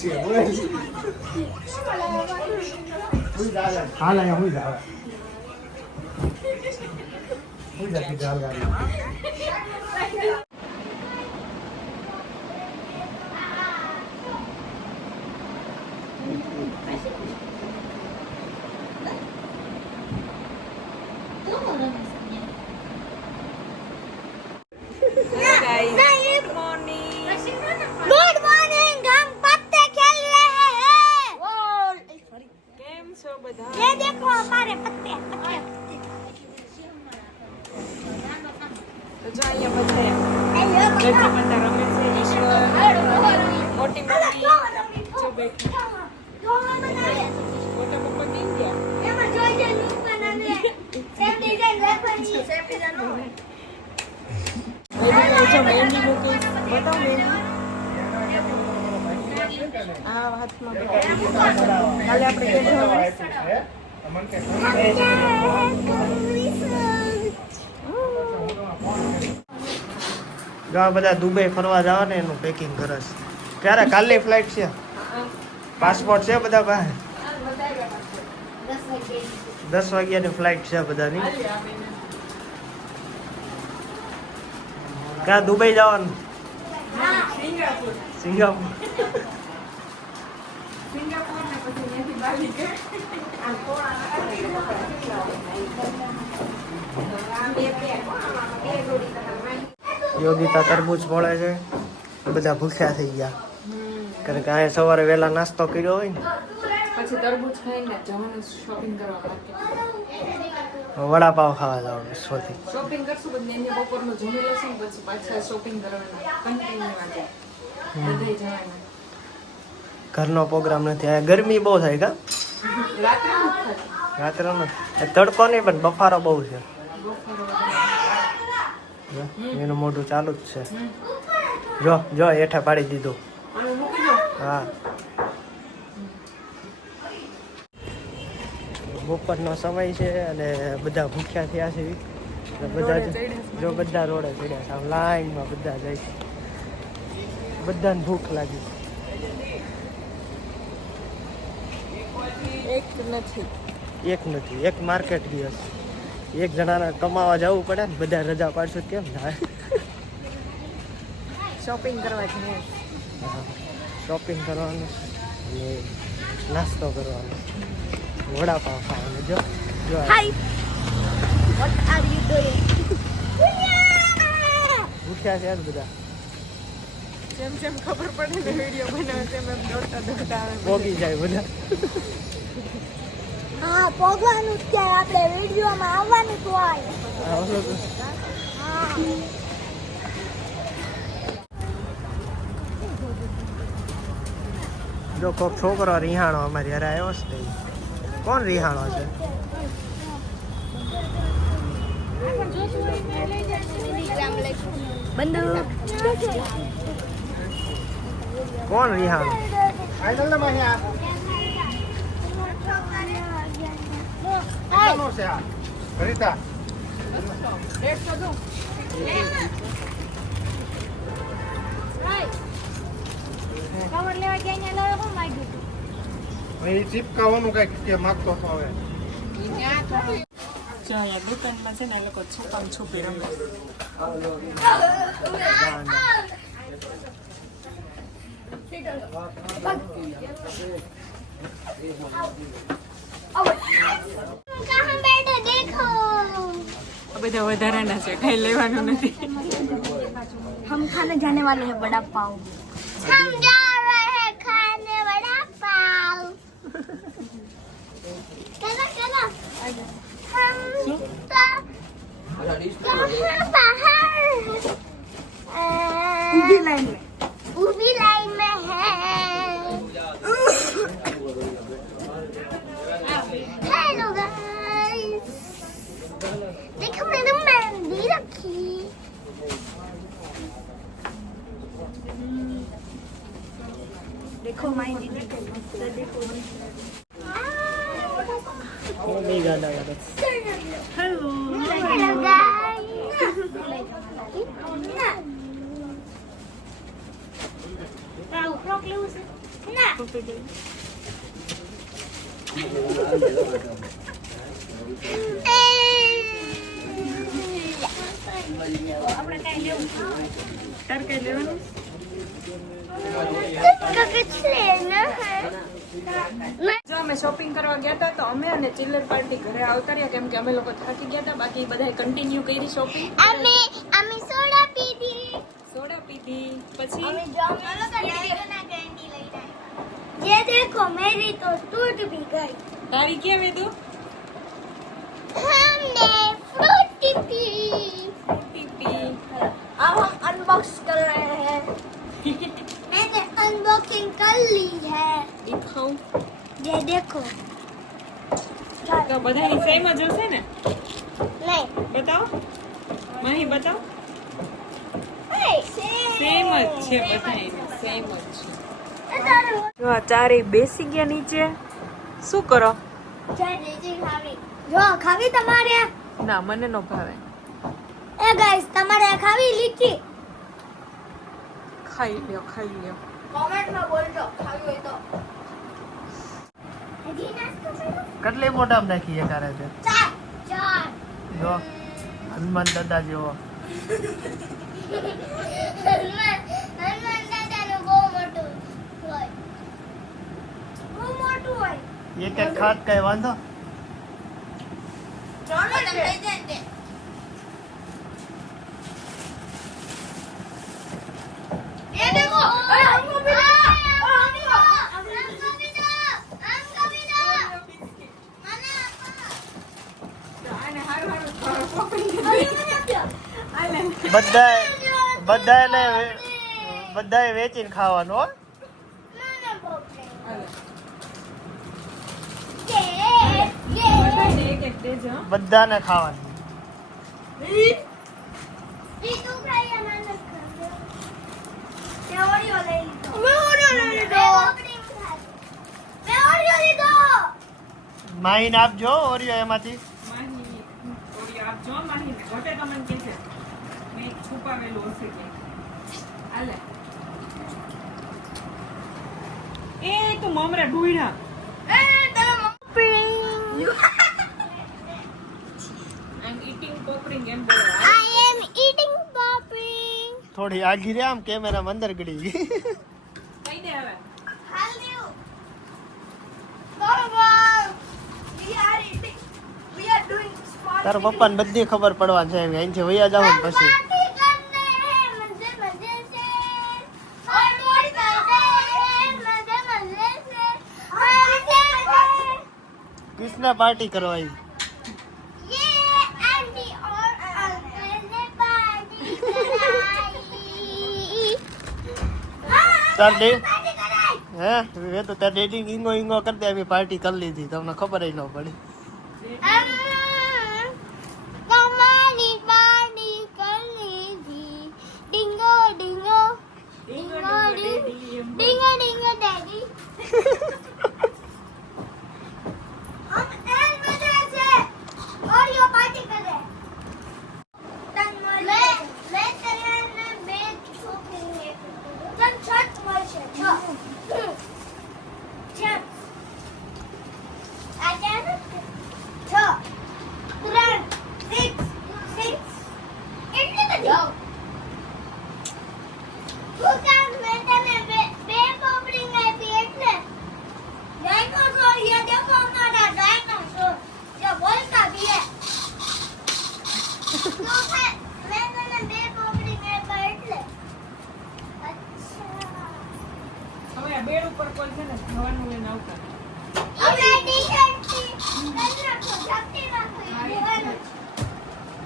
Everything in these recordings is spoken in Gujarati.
છે હાલ અહીંયા હું જાવ હું જાતી ગાલ ગાડી ये देखो हमारे पत्ते पत्ते તો જો અહીંયા બધા બધા રમે છે ઈશ્વર મોટી મમ્મી જો બેઠી મોટા પપ્પા કેમ ગયા એમાં જોઈ જે લુક બનાને સેમ ડિઝાઇન વેફરની સેમ ડિઝાઇન જો મહેંદી મૂકી બતાવ મહેંદી આ હાથમાં કાલે આપણે જો આ બધા દુબઈ ફરવા જવા ને એનું પેકિંગ કરે છે ક્યારે કાલની ફ્લાઇટ છે પાસપોર્ટ છે બધા પાસે 10 વાગ્યાની ફ્લાઇટ છે બધાની ક્યાં દુબઈ જવાનું સિંગાપુર યોગિતા તરબૂચ મળે છે બધા ભૂખ્યા થઈ ગયા કારણ કે અહીંયા સવારે વહેલા નાસ્તો કર્યો હોય ને પછી તરબૂચ ખાઈને જવાનું શોપિંગ કરવા માટે વડાપાવ ખાવા જવાનું સોથી શોપિંગ કરશું બધું અહીંયા બપોરનું જમી લેશું પછી પાછા શોપિંગ કરવાના કન્ટિન્યુ આજે બધે જવાના ઘરનો પ્રોગ્રામ નથી અહીંયા ગરમી બહુ થાય કા રાત્રે રાત્રે તડકો નહીં પણ બફારો બહુ છે એનું મોઢું ચાલુ જ છે જો જો હેઠા પાડી દીધું હા બપોરનો સમય છે અને બધા ભૂખ્યા થયા છે બધા જો બધા રોડે ચડ્યા છે લાઈનમાં બધા જાય છે બધાને ભૂખ લાગી એક નથી એક માર્કેટ ગયો છે એક જણાને કમાવા જવું પડે ને બધા રજા પાડશું કેમ થાય શોપિંગ કરવા જઈએ શોપિંગ કરવાનું અને નાસ્તો કરવાનો વડાપાવ ખાવાનું જો જો હાય વોટ આર યુ ડુઇંગ ભૂખ્યા છે જ બધા જેમ જેમ ખબર પડે ને વિડીયો બનાવે તેમ એમ દોડતા દોડતા આવે પોગી જાય બધા હા પોગવાનું જ ક્યારે આપણે વિડીયોમાં આવવાનું તો આય જો કોક છોકરો રિહાણો અમારી યારે આવ્યો છે કોણ રિહાણો છે કોણ રિહાણો કવર લેવા ગયા લાવે હું માંગ્યું ચીપકાવાનું કઈક કે માગતો હવે જો અહીંયા દુકાનમાં છે ને એ લોકો છુપામ છુપી રમે બધા વધારાના છે કઈ લેવાનું નથી हम खाने जाने वाले हैं बड़ा पाव हम जा रहे हैं खाने बड़ा पाव चलो चलो हम बाहर ऊबी लाइन में है हेलो गाइस देखो मैंने मेहंदी रखी देखो माई दीदी देखो नहीं गाना गाना हेलो गाइस फ्रॉक ले उसे ના આપણે કઈ લેવું તાર કઈ લેવાનું कुछ लेना है જો અમે શોપિંગ કરવા ગયા હતા તો અમે અને ચિલ્લર પાર્ટી ઘરે આવતા રહ્યા કેમ કે અમે લોકો થાકી ગયા હતા બાકી બધાએ કન્ટિન્યુ કરી શોપિંગ અમે સોડા પીધી સોડા પીધી પછી ये देखो मेरी तो टूट भी गई તારી ક્યાં વેદુ हमने फ्रूटी पी પીપી अब हम अनबॉक्स कर रहे हैं मैंने अनबॉक्सिंग कर ली है દેખાવ ये देखो તો બધાની સેમ જ હશે ને नहीं બતાવો માહી બતાવો सेम સેમ જ છે બધાની સેમ જ છે જો આ ચારેય બેસી ગયા નીચે શું કરો જો ખાવી તમારે ના મને નો ભાવે એ ગાઈસ તમારે ખાવી લીચી ખાઈ લ્યો કમેન્ટ માં બોલજો ખાવી હોય તો હજી નાસ્તો કર્યો કેટલી મોટા નાખી કરે છે ચાર જો હનુમાન દાદા જેવો હનુમાન દાદાનું બહુ મોટું હોય બહુ મોટું હોય એક એક ખાત કઈ વાંધો ત્રણ લઈ જાય ये देखो अरे हमको भी दो हमको भी दो मना આને હારું હારું ખાવા બધાએ વેચીને ખાવાનું હો બધાને એક એક દેજો હો. બધાને ખાવાનું માહીને આપજો ઓરિયો એમાંથી માહી ઓરી આપજો માહી ઘટે તો મને કહેશે મેં એક છુપાવેલું હશે કે આલે એ તું મમરા ઢૂળ્યા આઈ એમ ઈટિંગ પોપરિંગ એમ બોલો થોડી આગી રે આમ કેમેરામાં અંદર ગડી ગઈ કઈ દે હવે તારા પપ્પાને બધી ખબર પડવા છે અહીંથી વૈયા જાવ ને પછી કિસને પાર્ટી કરવા આવી તાર ડે હે વે તો તાર ડેટિંગ ઇંગો ઇંગો કરી દે અમે પાર્ટી કરી લીધી તમને ખબર ય ન પડી Dingo, dingo, dingo, dingo, dingo, daddy. हम एन बजे से और यो पार्टी करे मैं तेरे में बेच छुपेंगे तन छत मरशे छत आजा ना छ 3 6 એટલે તો જાઓ હું કામ મેં તને બે પોપરિંગ આપી એટલે ડાયનોસોર ये देखो हमारा डायनासोर ये बोलता भी है तो मैं तने બે પોપરિંગ આપી એટલે અચ્છા હવે આ બેડ ઉપર કોઈ છે ને ખાવાનું લઈને આવતા આપણે ટી-શર્ટ થી કરી રાખો ઝાપટી રાખો દેવાનું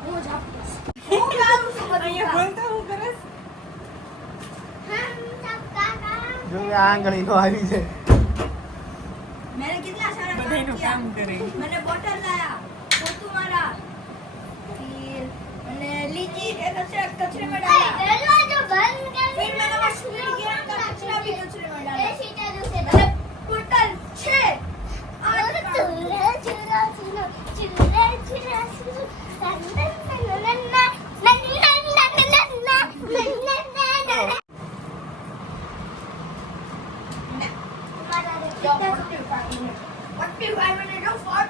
હું ઝાપટીશ હું કરું છું અહીંયા બધું બોલતા હું કરસ हम सबका काम જો આ આંગળી નો આવી છે मैंने कितना सारा બધાયનું કામ કરે मैंने बोतल लाया पोतू मारा फिर मैंने लीची के कचरे में डाला दरवाजा बंद कर फिर मैंने वो स्कूल गया का कचरा भी कचरे में डाला मैंने टोटल 6 और चूल्हा चूल्हा चूल्हा चूल्हा चूल्हा 45 મિનિટ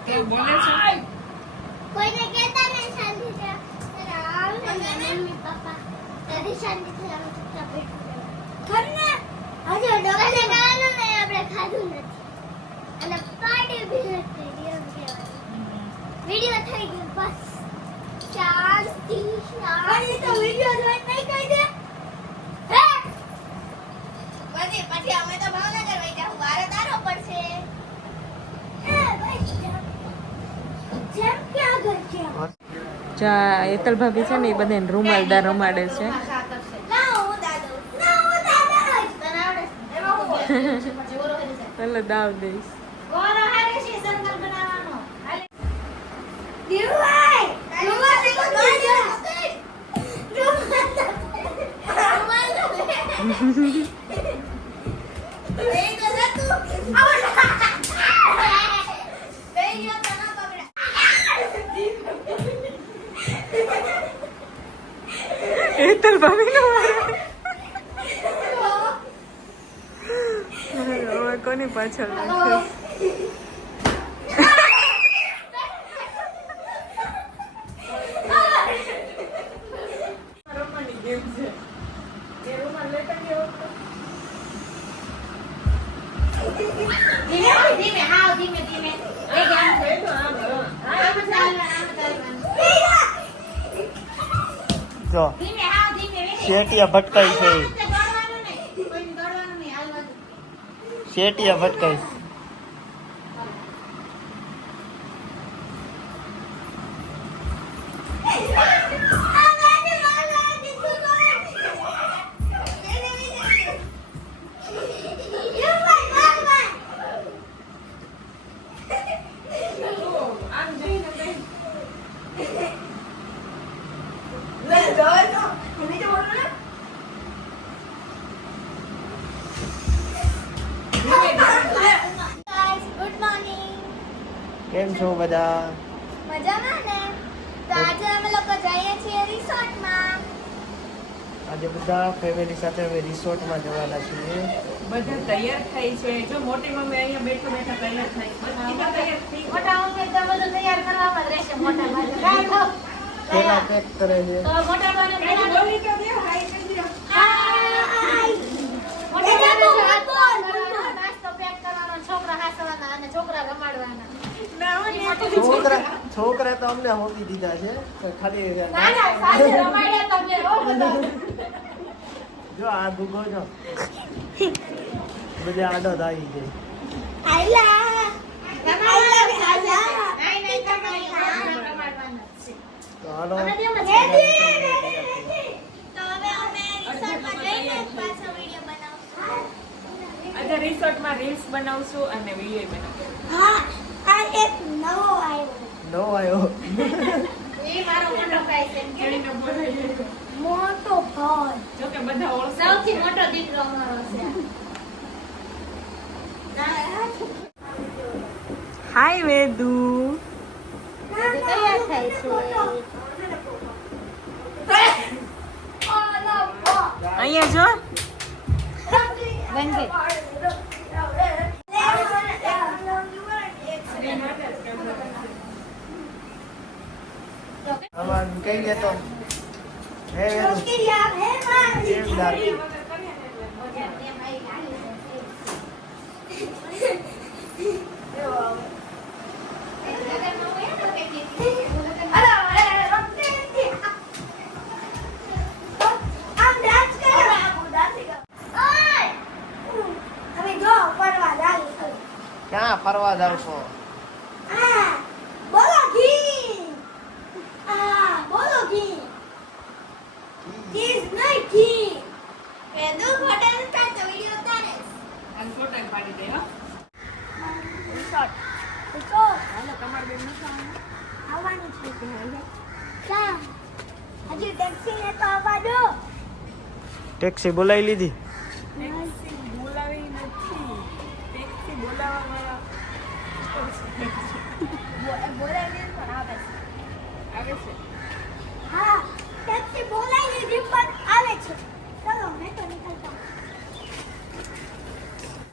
તો બોલે છે 45 કોઈને કહેતા નહીં શાંતિથી રામ મમ્મી પપ્પા તરી શાંતિથી રામ ચૂપચાપ બેઠું ખરને આજે ડોકાને ગાવાનું ને આપણે ખાધું નથી અને પાર્ટી બી નથી વિડિયો થઈ ગયો બસ શાંતિ શાંતિ તો વિડિયો જોઈ નહીં કહી દે હે પછી અમે તો ભાવનગર વઈ જાવ વારો તારો પડશે હે ભાઈ જેમ કે આગળ છે જા એતલ ભાભી છે ને એ બધાને રૂમાલદાર રમાડે છે ના હું દાદો તને આવડે એમાં હું જોરો હે છે એટલે દાવ દઈશ ગોરો હારે છે સર્કલ બનાવવાનો હાલે દીવાઈ રૂમાલ લેકો દોડ્યો રૂમાલ એ તો જતું આવડ બે ગયો તો ના પકડા એતલ ભાભી નો હવે કોની પાછળ નાખ્યો રમવાની ગેમ છે એ રૂમાલ લેતા ગયો ધીમે હાવ ધીમે ધીમે એ ગામ બેઠો આમ આમ ચાલવાનું જો ધીમે હાવ ધીમે શેટિયા ભટકાઈ છે દોડવાનું નહીં કોઈ દોડવાનું નહીં હાલવાનું શેટિયા ભટકાઈ આમ જઈને બેન ગુડ મોર્નિંગ કેમ છો બધા મજામાં ને તો આજે અમે લોકો જઈએ છીએ રિસોર્ટમાં આજે બધા ફેમિલી સાથે અમે રિસોર્ટમાં જવાના છીએ બધા તૈયાર થાય છે જો મોટી મમ્મી અહીંયા બેઠા બેઠા તૈયાર થાય બધા તૈયાર થઈ મોટા મમ્મી તો બધું તૈયાર કરવામાં જ રહેશે મોટા ભાઈ કાઈ તો પેલા પેક કરે છે તો મોટા ભાઈને ગયા બોલી તો દે હાઈ કરી દો મોટા ભાઈને નાસ્તો પેક કરવાનો છોકરા હાસવાના અને છોકરા રમાડવાના ના હો ને છોકરા તો અમને હોપી દીધા છે તો ખાલી ના ના સાથે રમાડ્યા તમને ઓ બધા જો આ દુગો જો બધા આડો આવી જાય આઈલા રમાડવાના નહીં તમારી રમાડવાના તો હાલો તો હવે અમે રિસોર્ટમાં જઈને પાછો વિડિયો બનાવશું આજે રિસોર્ટમાં રીલ્સ બનાવશું અને વિડીયો બનાવશું હા આ એક નવો આવ્યો નો આવ્યો એ મારો મોટો ભાઈ છે કેડીને બોલાવીએ મોટો ભાઈ જો કે બધા ઓળખે સૌથી મોટો દીકરો અમારો છે હાય વેદુ તૈયાર થાય છે અહીંયા જો બંધ આમાં કઈ દેતો હે વેદુ કેમ લાગે ક્યાં ફરવા જાવ છો બોલો ઘી બોલો ઘી ચીઝ નહીં ઘી એ દૂધ હોટેલ કા તો વિડિયો ઉતારે આ ફોટો પાડી દે હો રિસોર્ટ હાલો તમાર બેન નથી આવવાનું આવવાનું છે ક્યાં હજી ટેક્સી ને તો આવવા દો ટેક્સી બોલાવી લીધી ટેક્સી બોલાવી નથી ટેક્સી બોલાવવા વાળા બોલાવી પણ આવે છે આવે છે